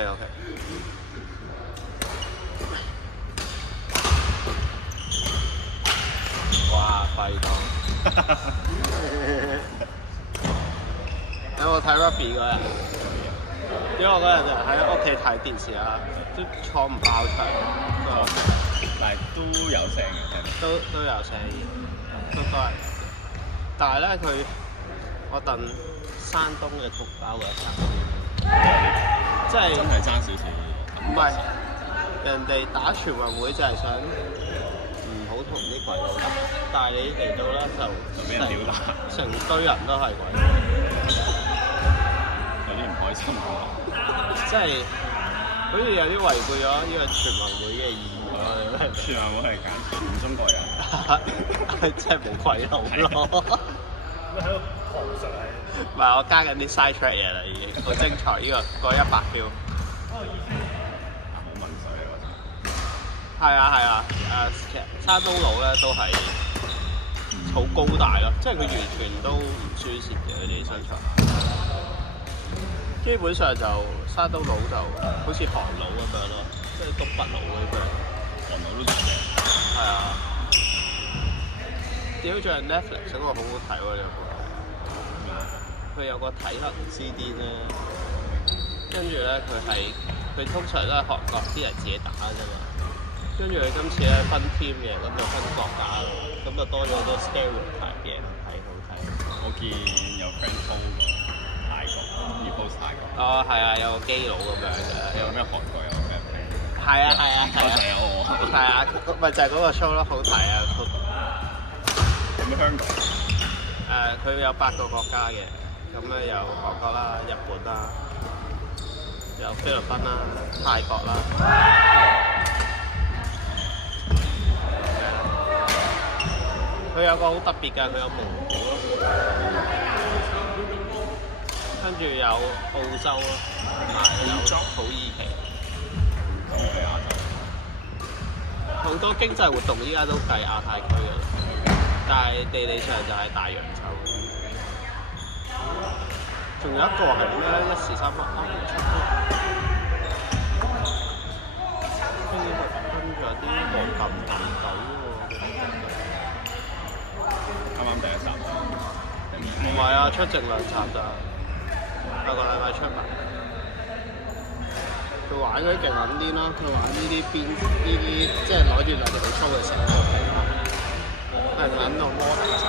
OK OK。哇！廢檔。有冇睇 Rugby 嗰日？因為我嗰日就喺屋企睇電視啦，都坐唔爆場，但係都有聲嘅，都有聲嘅，都多人。但係咧我戥山東嘅同胞嘅即係真係爭少少。唔係人哋打全運會就係想唔好同啲鬼佬打，但係你嚟到咧就俾人屌打，成堆人都係鬼佬，有啲唔開心喎。即係好似有啲違背咗呢個全運會嘅意義咯。全運會係揀全中國人，即係冇鬼佬咯。喺度旁述係。唔係，我加緊啲 side track 嘢啦，已經好精彩呢個100票。好文水啊！我係啊，其實山東佬咧都係好高大咯，即係佢完全都唔輸蝕嘅佢哋身材。基本上就山東佬就好似韓佬咁樣咯，即係東北佬嗰啲。韓佬都似嘅。係啊，屌仲係 Netflix 嗰個好好睇喎，你有冇睇？佢有個體能之巔咧，跟住咧佢通常都係韓國啲人自己打啫嘛。跟住佢今次咧分 team 嘅，咁就分國家咯，咁就多咗好多 stereotype 嘅睇好睇。我見有 friend post 泰國，要 post 泰國。哦，係啊，有個基佬咁樣嘅。有咩韓國有咩 friend？係啊，係啊，咪就係嗰個 show 咯，好睇啊！有咩香港？佢有8個國家嘅，咁咧有韓國啦、日本啦、有菲律賓啦、泰國啦。佢有個好特別嘅，佢有蒙古咯，跟住有澳洲咯，同埋有土耳其。好多經濟活動依家都計亞太區嘅啦，但係地理上就係大洋洲。仲有一個係咩咧？一時三刻啱唔出嚟。跟住有啲黃金蛋狗喎。啱啱第一集。唔係啊，出剩2集咋，下個禮拜出埋。佢玩嗰啲勁撚啲咯，佢玩呢啲即係攞住2條粗嘅石頭，係撚到摩打神。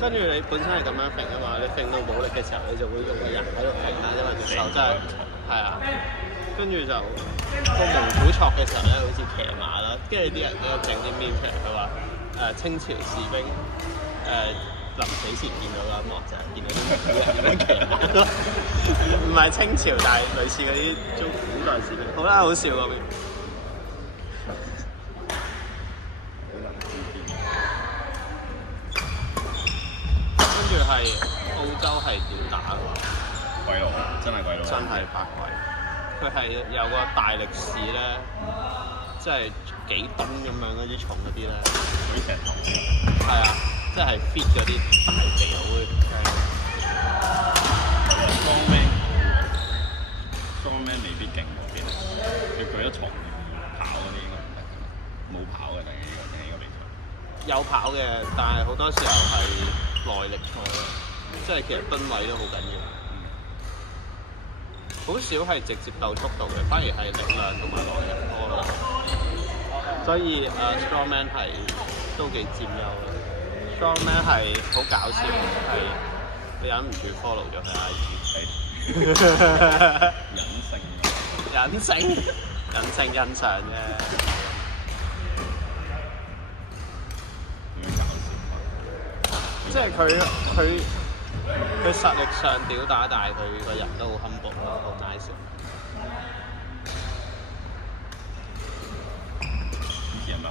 跟住你本身係咁樣揈啊嘛，你揈到冇力嘅時候，你就會用個人喺度揈啦，因為隻手真係係啊。跟住就個蒙古錯嘅時候咧，好似騎馬啦，跟住啲人都整啲 meme 出嚟，佢話清朝士兵臨死前見到啦，幕就係見到啲蒙古人咁樣騎馬咯，唔係清朝，但係類似嗰啲中古代士兵，好啦，好笑嗰邊。跟住係澳洲係點打？鬼佬，真係鬼佬。真係八鬼。佢係有個大力士咧，即係幾噸咁樣嗰啲重嗰啲咧。舉石頭。係啊，即係 fit 嗰啲大肥佬嘅。Strongman 未必勁喎，其實要舉得重跑嗰啲應該唔得。冇跑嘅定係呢個比賽？有跑嘅，但係好多時候係耐力賽咯，即係其實噸位都好緊要。好少係直接鬥速度嘅，反而係力量同埋耐力多咯。所以Strongman 係都幾佔優咯。Strongman 係好搞笑，係你忍唔住 follow 咗佢 IG。隱性欣賞啫。即係佢實力上屌打，但係佢個人都好 humble 咯，好 nice。以前咪韓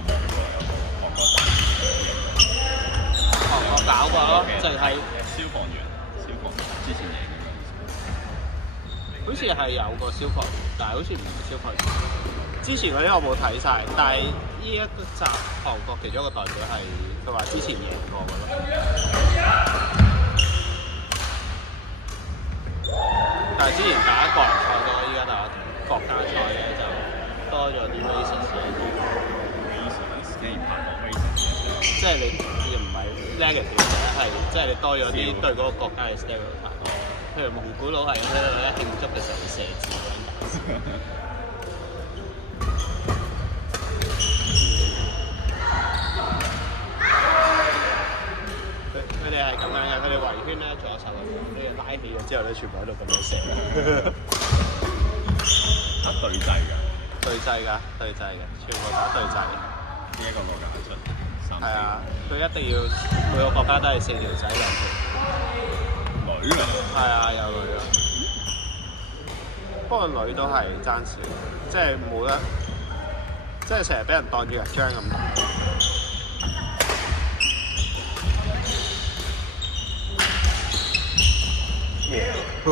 國搞過咯，淨係消防員之前贏嘅。好似係有個消防員，但係好似唔係消防員。之前嗰啲我冇睇晒，但係呢一集韓國其中一個代表係佢話之前贏過嘅咯。之前打國人賽多，依家打國家賽咧就多咗啲 races 嘅， Races 竟然拍落 Races 即係你唔係 negative 嘅，係即係你多咗啲對嗰個國家嘅 stereotype。譬如蒙古佬係咁樣咧，慶祝嘅時候會射字咁樣打。佢哋係咁樣嘅，佢哋圍圈咧左手咁樣，跟住拉起咗之後咧，全部喺度咁樣射。打對制㗎，對制㗎，對制嘅，全部打對制。呢一個國家出3係啊，佢一定要每個國家都係4條仔2條。女嚟，係啊，有女啊。不過女都係爭少，即係冇得，即係成日俾人當住人張咁打。呢個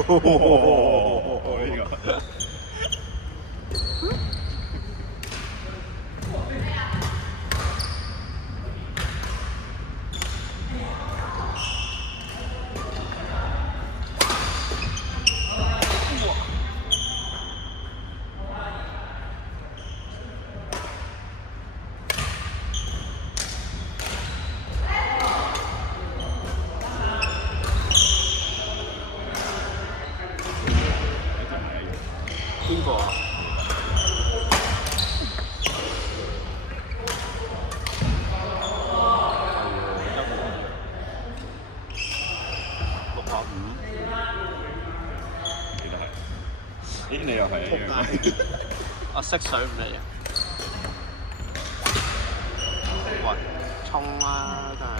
邊個啊？650。你都係，咦你又係一樣？我識水唔嚟啊！喂，衝啦，真係！